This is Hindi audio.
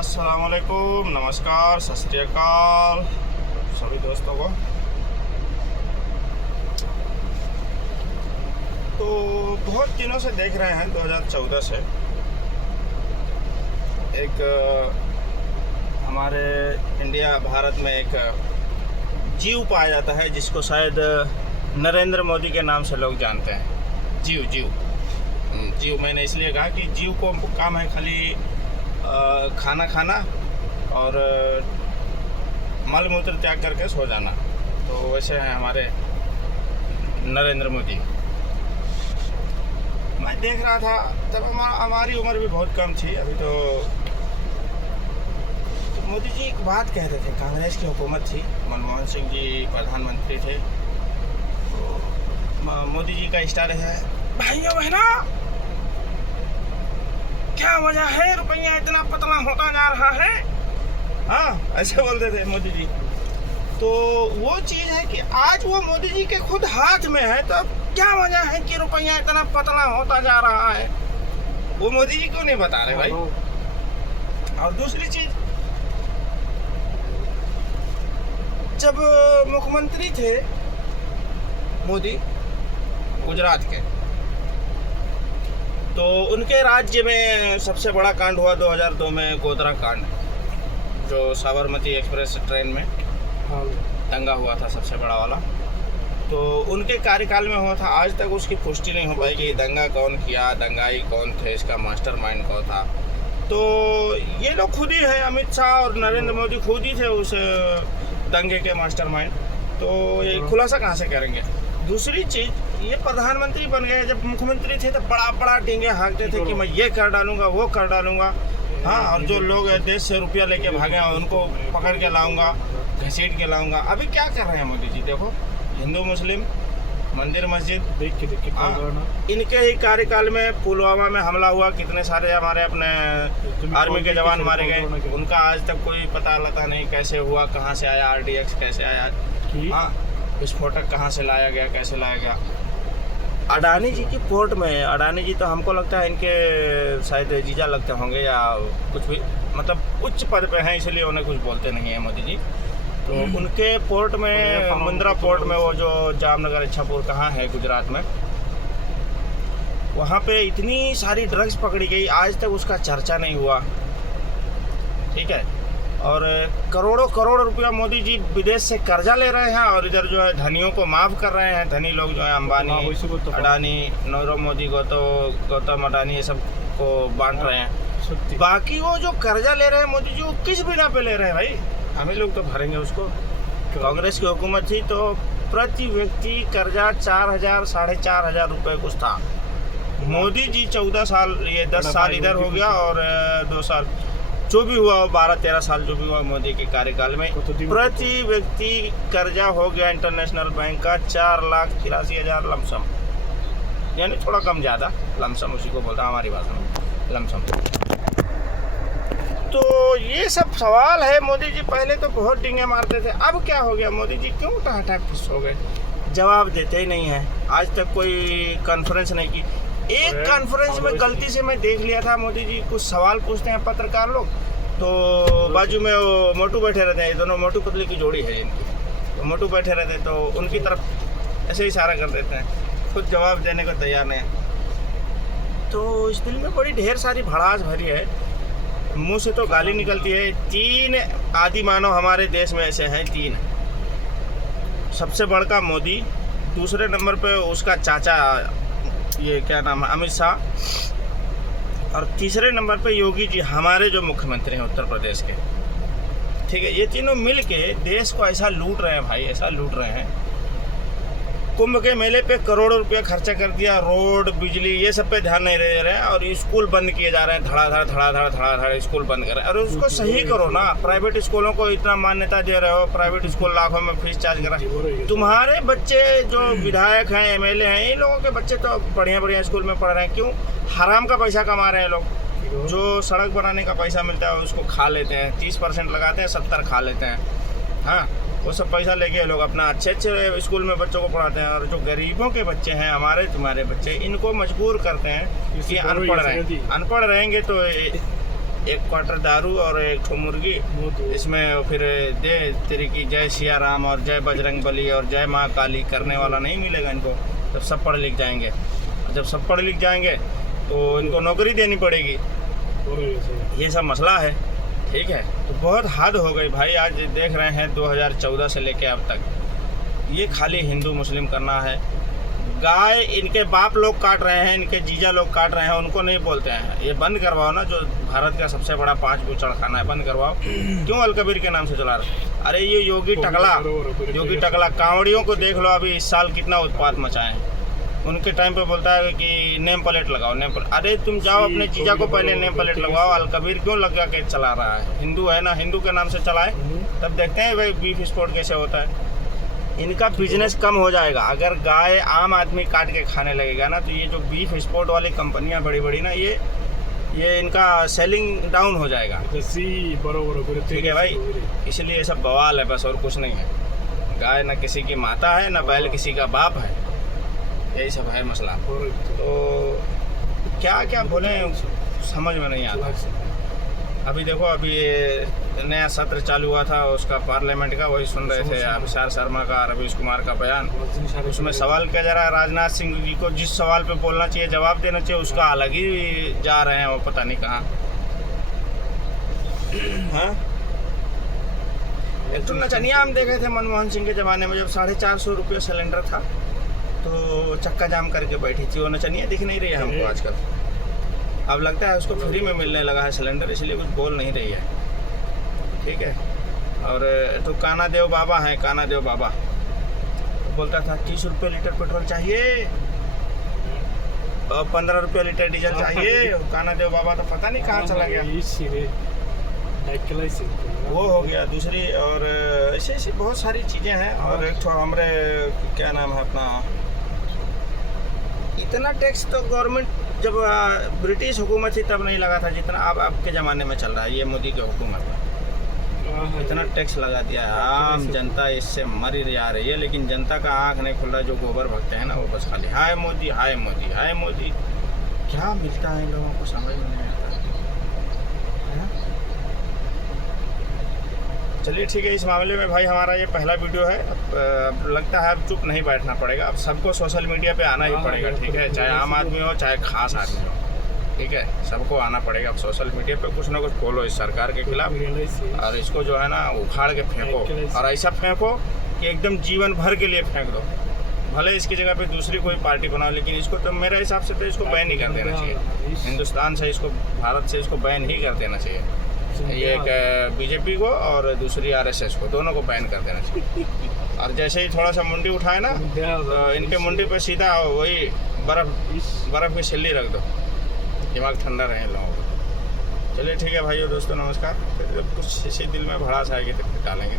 अस्सलाम वालेकुम, नमस्कार, सत श्री अकाल सभी दोस्तों को। तो बहुत दिनों से देख रहे हैं 2014 से एक हमारे इंडिया भारत में एक जीव पाया जाता है जिसको शायद नरेंद्र मोदी के नाम से लोग जानते हैं। जीव मैंने इसलिए कहा कि जीव को काम है खाली खाना खाना और मल मूत्र त्याग करके सो जाना। तो वैसे हैं हमारे नरेंद्र मोदी। मैं देख रहा था तब हमारी उम्र भी बहुत कम थी अभी। तो मोदी जी एक बात कह रहे थे, कांग्रेस की हुकूमत थी, मनमोहन सिंह जी प्रधानमंत्री थे। तो मोदी जी का स्टाइल है, भाइयों बहनों क्या वजह है रुपया इतना पतला होता जा रहा है। हाँ, ऐसे बोलते थे मोदी जी। तो वो चीज़ है कि आज वो मोदी जी के खुद हाथ में है, तो क्या वजह है कि रुपया इतना पतला होता जा रहा है, वो मोदी जी क्यों नहीं बता रहे भाई। और दूसरी चीज, जब मुख्यमंत्री थे मोदी गुजरात के, तो उनके राज्य में सबसे बड़ा कांड हुआ 2002 में, गोधरा कांड, जो साबरमती एक्सप्रेस ट्रेन में दंगा हुआ था सबसे बड़ा वाला। तो उनके कार्यकाल में हुआ था। आज तक उसकी पुष्टि नहीं हो पाई कि दंगा कौन किया, दंगाई कौन थे, इसका मास्टरमाइंड कौन था। तो ये लोग खुद ही है, अमित शाह और नरेंद्र मोदी खुद ही थे उस दंगे के मास्टरमाइंड। तो ये खुलासा कहाँ से करेंगे। दूसरी चीज़, ये प्रधानमंत्री बन गए, जब मुख्यमंत्री थे तो बड़ा बड़ा टींगे हाँकते थे कि मैं ये कर डालूंगा, वो कर डालूंगा। हाँ, और जो लोग देश से रुपया लेके भागे हैं उनको पकड़ के लाऊंगा, घसीट के लाऊंगा। अभी क्या कर रहे हैं मोदी जी, देखो हिंदू मुस्लिम मंदिर मस्जिद देख के इनके ही कार्यकाल में पुलवामा में हमला हुआ, कितने सारे हमारे अपने आर्मी के जवान मारे गए, उनका आज तक कोई पता लता नहीं कैसे हुआ, कहाँ से आया RDX, कैसे आया, हाँ विस्फोटक कहाँ से लाया गया, कैसे लाया गया। अडानी जी की पोर्ट में, अडानी जी तो हमको लगता है इनके शायद जीजा लगते होंगे या कुछ भी, मतलब उच्च पद पे हैं, इसलिए उन्हें कुछ बोलते नहीं है मोदी जी। तो उनके पोर्ट में, मुंद्रा पोर्ट में, वो जो जामनगर इच्छापुर कहाँ है गुजरात में, वहाँ पे इतनी सारी ड्रग्स पकड़ी गई, आज तक उसका चर्चा नहीं हुआ। ठीक है, और करोड़ों करोड़ रुपया मोदी जी विदेश से कर्जा ले रहे हैं और इधर जो है धनियों को माफ़ कर रहे हैं। धनी लोग जो है अंबानी, अडानी, नीरव मोदी, गौतम अडानी, ये सब को बांट रहे हैं। बाकी वो जो कर्जा ले रहे हैं मोदी जी, वो किस बिना पे ले रहे हैं भाई, हमें लोग तो भरेंगे उसको। कांग्रेस की हुकूमत थी तो प्रति व्यक्ति कर्जा 4,000 4,500 रुपये कुछ था। मोदी जी 14 साल, ये 10 साल इधर हो गया और 2 साल जो भी हुआ, 12-13 साल जो भी हुआ मोदी के कार्यकाल में, प्रति व्यक्ति कर्जा हो गया इंटरनेशनल बैंक का 4,83,000 लमसम, यानी थोड़ा कम ज़्यादा लमसम, उसी को बोलता हमारी भाषा में लमसम। तो ये सब सवाल है। मोदी जी पहले तो बहुत डींगे मारते थे, अब क्या हो गया, मोदी जी क्यों टाटा फिस हो गए, जवाब देते ही नहीं है। आज तक कोई कॉन्फ्रेंस नहीं की। एक कॉन्फ्रेंस में गलती से मैं देख लिया था, मोदी जी कुछ सवाल पूछते हैं पत्रकार लोग, तो बाजू में वो मोटू बैठे रहते हैं, दोनों मोटू पतली की जोड़ी है इनकी, तो मोटू बैठे रहते हैं, तो उनकी तरफ ऐसे इशारा कर देते हैं, खुद जवाब देने को तैयार नहीं। तो इस दिल में बड़ी ढेर सारी भड़ास भरी है, मुंह से तो गाली निकलती है। 3 आदि मानव हमारे देश में ऐसे हैं, 3। सबसे बड़का मोदी, दूसरे नंबर पे उसका चाचा, ये क्या नाम है, अमित शाह, और तीसरे नंबर पे योगी जी, हमारे जो मुख्यमंत्री हैं उत्तर प्रदेश के। ठीक है, ये तीनों मिल के देश को ऐसा लूट रहे हैं भाई, ऐसा लूट रहे हैं। कुंभ के मेले पे करोड़ों रुपया खर्चा कर दिया, रोड, बिजली, ये सब पे ध्यान नहीं दे रहे हैं, और स्कूल बंद किए जा रहे हैं, धड़ाधड़ स्कूल बंद कर रहे हैं। और उसको सही करो ना, प्राइवेट स्कूलों को इतना मान्यता दे रहे हो, प्राइवेट स्कूल लाखों में फीस चार्ज कर रहे हैं। तुम्हारे बच्चे जो विधायक हैं, MLA हैं, इन लोगों के बच्चे तो बढ़िया बढ़िया स्कूल में पढ़ रहे हैं। क्यों? हराम का पैसा कमा रहे हैं लोग। जो सड़क बनाने का पैसा मिलता है उसको खा लेते हैं, 30% लगाते हैं, 70 खा लेते हैं। हाँ, वो सब पैसा लेके लोग अपना अच्छे अच्छे स्कूल में बच्चों को पढ़ाते हैं। और जो गरीबों के बच्चे हैं, हमारे तुम्हारे बच्चे, इनको मजबूर करते हैं कि अनपढ़ रहेंगे तो 1 क्वार्टर दारू और 1 ठो मुर्गी, इसमें फिर दे तेरी की जय सिया राम और जय बजरंग बली और जय माँ काली करने वाला नहीं मिलेगा इनको। जब सब पढ़ लिख जाएंगे, जब सब पढ़ लिख जाएंगे तो इनको नौकरी देनी पड़ेगी। ये सब मसला है, ठीक है। तो बहुत हद हो गई भाई। आज देख रहे हैं 2014 से लेके अब तक ये खाली हिंदू मुस्लिम करना है। गाय इनके बाप लोग काट रहे हैं, इनके जीजा लोग काट रहे हैं, उनको नहीं बोलते हैं। ये बंद करवाओ ना, जो भारत का सबसे बड़ा 5 बूचड़ खाना है, बंद करवाओ। क्यों अलकबीर के नाम से चला रहे? अरे ये योगी टकला कांवड़ियों को देख लो, अभी इस साल कितना उत्पात मचाए हैं। उनके टाइम पे बोलता है कि नेम प्लेट लगाओ, नेम प्लेट। अरे तुम जाओ अपने जीजा को पहले नेम प्लेट लगवाओ। अलकबीर क्यों लगा के चला रहा है? हिंदू है ना, हिंदू के नाम से चलाए, तब देखते हैं भाई बीफ एक्सपोर्ट कैसे होता है। इनका बिजनेस कम हो जाएगा अगर गाय आम आदमी काट के खाने लगेगा ना। तो ये जो बीफ एक्सपोर्ट वाली कंपनियां बड़ी बड़ी ना, ये इनका सेलिंग डाउन हो जाएगा। ठीक है भाई, इसलिए ये सब बवाल है बस, और कुछ नहीं है। गाय ना किसी की माता है, ना बैल किसी का बाप है, यही सब है मसला। तो क्या क्या बोले समझ में नहीं आता। अभी देखो, अभी ये नया सत्र चालू हुआ था उसका पार्लियामेंट का, वही सुन रहे थे अभिषेक शर्मा का, रवीश कुमार का बयान। उसमें सवाल किया जा रहा है राजनाथ सिंह जी को, जिस सवाल पे बोलना चाहिए, जवाब देना चाहिए, उसका अलग ही जा रहे हैं वो पता नहीं कहाँ। हाँ, एक तो नचनिया हम देखे थे मनमोहन सिंह के ज़माने में, जब 450 रुपये सिलेंडर था तो चक्का जाम करके बैठी थी। वो नचनिया दिख नहीं रही है हमको आजकल। अब लगता है उसको फ्री में मिलने लगा है सिलेंडर, इसलिए कुछ बोल नहीं रही है। ठीक है। और तो काना देव बाबा है, काना देव बाबा तो बोलता था 30 रुपये लीटर पेट्रोल चाहिए और 15 रुपये लीटर डीजल चाहिए। काना देव बाबा तो पता नहीं कहाँ चला गया, वो हो गया। दूसरी और ऐसे ऐसी बहुत सारी चीज़ें हैं। और एक तो हमारे क्या नाम है अपना, इतना टैक्स तो गवर्नमेंट जब ब्रिटिश हुकूमत थी तब नहीं लगा था जितना अब आपके ज़माने में चल रहा है। ये मोदी की हुकूमत में इतना टैक्स लगा दिया है, आम जनता इससे मर ही जा रही है। लेकिन जनता का आँख नहीं खुल रहा। जो गोबर भगते हैं ना, वो बस खाली हाय मोदी हाय मोदी हाय मोदी। क्या मिलता है इन लोगों को समझ में नहीं आता है। चलिए ठीक है, इस मामले में भाई हमारा ये पहला वीडियो है। अब लगता है अब चुप नहीं बैठना पड़ेगा, अब सबको सोशल मीडिया पे आना ही पड़ेगा। ठीक है, चाहे आम आदमी हो चाहे खास आदमी हो, ठीक है, सबको आना पड़ेगा। अब सोशल मीडिया पे कुछ ना कुछ बोलो इस सरकार के खिलाफ, और इसको जो है ना उखाड़ के फेंको। और ऐसा फेंको कि एकदम जीवन भर के लिए फेंक दो। भले इसकी जगह पे दूसरी कोई पार्टी बनाओ, लेकिन इसको तो मेरे हिसाब से तो इसको बैन ही कर देना चाहिए। हिंदुस्तान से इसको, भारत से इसको बैन ही कर देना चाहिए। ये एक बीजेपी को और दूसरी आरएसएस को, दोनों को बैन कर देना चाहिए। और जैसे ही थोड़ा सा मुंडी उठाए ना, तो इनके मुंडी पे सीधा वही बर्फ़ की सिल्ली रख दो, दिमाग ठंडा रहे लोगों को। चलिए ठीक है भाइयों दोस्तों, नमस्कार। फिर जब कुछ इसी दिल में भड़ास आएगी तो डालेंगे।